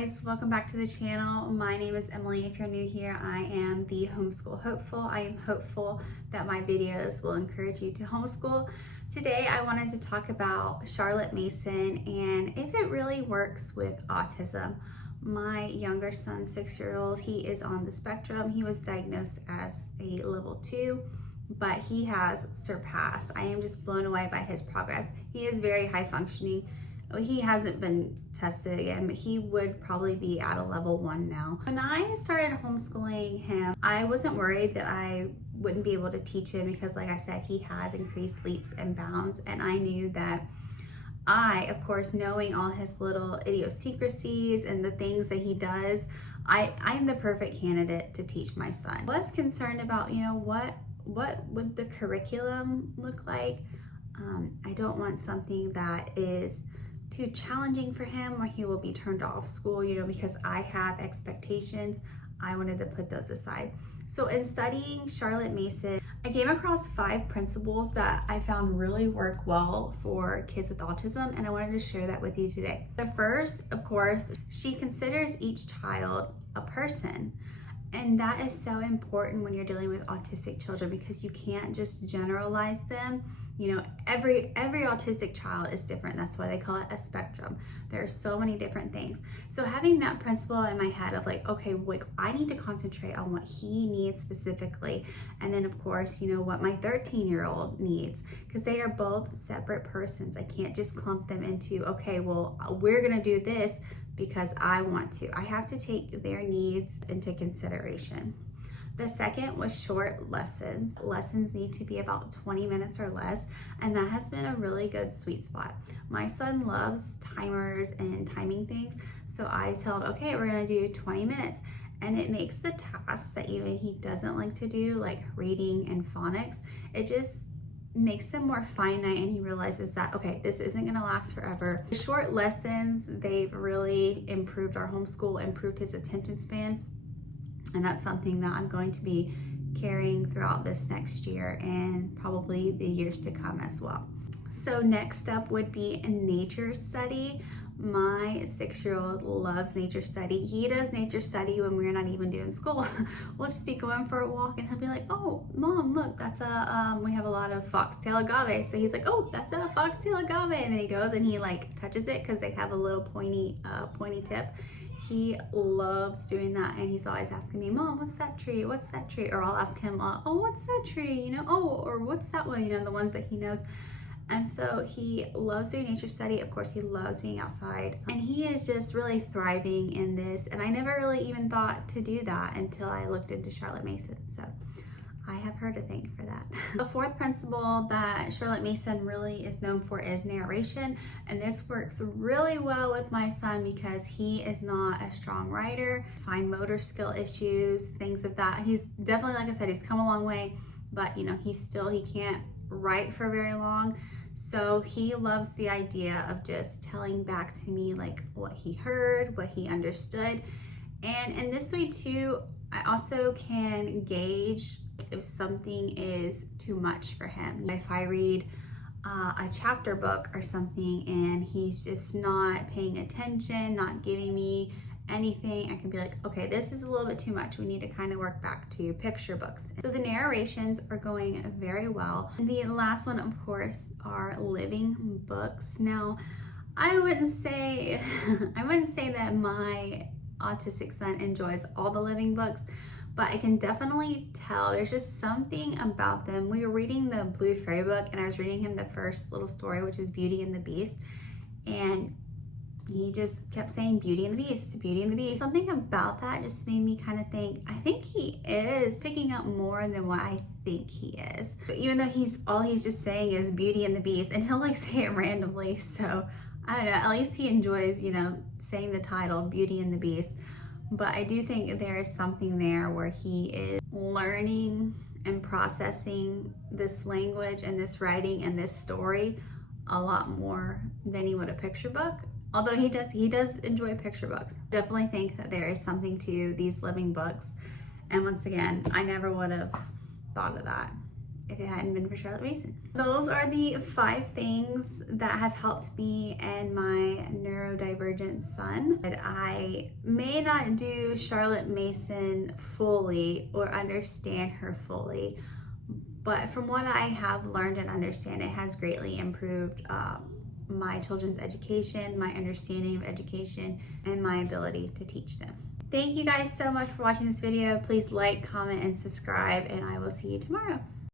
guys, welcome back to the channel. My name is Emily. If you're new here, I am the homeschool hopeful. I am hopeful that my videos will encourage you to homeschool. Today I wanted to talk about Charlotte Mason and if it really works with autism. My younger son, 6-year-old, he is on the spectrum. He was diagnosed as a level 2, but he has surpassed. I am just blown away by his progress. He is very high functioning. He hasn't been tested again, but he would probably be at a level 1 now. When I started homeschooling him, I wasn't worried that I wouldn't be able to teach him because, like I said, he has increased leaps and bounds, and I knew that of course, knowing all his little idiosyncrasies and the things that he does, I'm the perfect candidate to teach my son. I was concerned about, what would the curriculum look like? I don't want something that is too challenging for him or he will be turned off school, because I have expectations. I wanted to put those aside. So in studying Charlotte Mason, I came across 5 principles that I found really work well for kids with autism, and I wanted to share that with you today. The first, of course, she considers each child a person. And that is so important when you're dealing with autistic children because you can't just generalize them. Every autistic child is different. That's why they call it a spectrum. There are so many different things. So having that principle in my head of I need to concentrate on what he needs specifically. And then of course, what my 13-year-old needs, because they are both separate persons. I can't just clump them into, okay, well, we're gonna do this because I want to. I have to take their needs into consideration. The second was short lessons. Lessons need to be about 20 minutes or less, and that has been a really good sweet spot. My son loves timers and timing things, so I tell him, okay, we're gonna do 20 minutes. And it makes the tasks that even he doesn't like to do, like reading and phonics, it just makes them more finite, and he realizes that, okay, this isn't gonna last forever. The short lessons, they've really improved our homeschool, improved his attention span, and that's something that I'm going to be carrying throughout this next year and probably the years to come as well. So next up would be a nature study. My 6-year-old loves nature study. He does nature study when we're not even doing school. We'll just be going for a walk and he'll be like, oh, Mom, look, that's we have a lot of foxtail agave. So he's like, oh, that's a foxtail agave. And then he goes and he touches it because they have a little pointy tip. He loves doing that, and he's always asking me, Mom, what's that tree? What's that tree? Or I'll ask him, oh, what's that tree? Or what's that one? The ones that he knows. And so he loves doing nature study. Of course, he loves being outside, and he is just really thriving in this. And I never really even thought to do that until I looked into Charlotte Mason. So I have her to thank for that. The fourth principle that Charlotte Mason really is known for is narration. And this works really well with my son because he is not a strong writer, fine motor skill issues, things of that. He's definitely, like I said, he's come a long way, but he can't write for very long. So he loves the idea of just telling back to me what he heard, what he understood. And in this way too, I also can gauge if something is too much for him. If I read a chapter book or something and he's just not paying attention, not giving me anything, I can be like, okay, this is a little bit too much. We need to kind of work back to picture books. So the narrations are going very well. And the last one, of course, are living books. Now, I wouldn't say that my autistic son enjoys all the living books, but I can definitely tell there's just something about them. We were reading the Blue Fairy book, and I was reading him the first little story, which is Beauty and the Beast, and he just kept saying Beauty and the Beast, Beauty and the Beast. Something about that just made me kind of think, I think he is picking up more than what I think he is. But even though all he's just saying is Beauty and the Beast, and he'll say it randomly, so I don't know, at least he enjoys, saying the title, Beauty and the Beast. But I do think there is something there where he is learning and processing this language and this writing and this story a lot more than he would a picture book. Although he does enjoy picture books. Definitely think that there is something to these living books. And once again, I never would have thought of that if it hadn't been for Charlotte Mason. Those are the 5 things that have helped me and my neurodivergent son. I may not do Charlotte Mason fully or understand her fully, but from what I have learned and understand, it has greatly improved my children's education, my understanding of education, and my ability to teach them. Thank you guys so much for watching this video. Please like, comment, and subscribe, and I will see you tomorrow.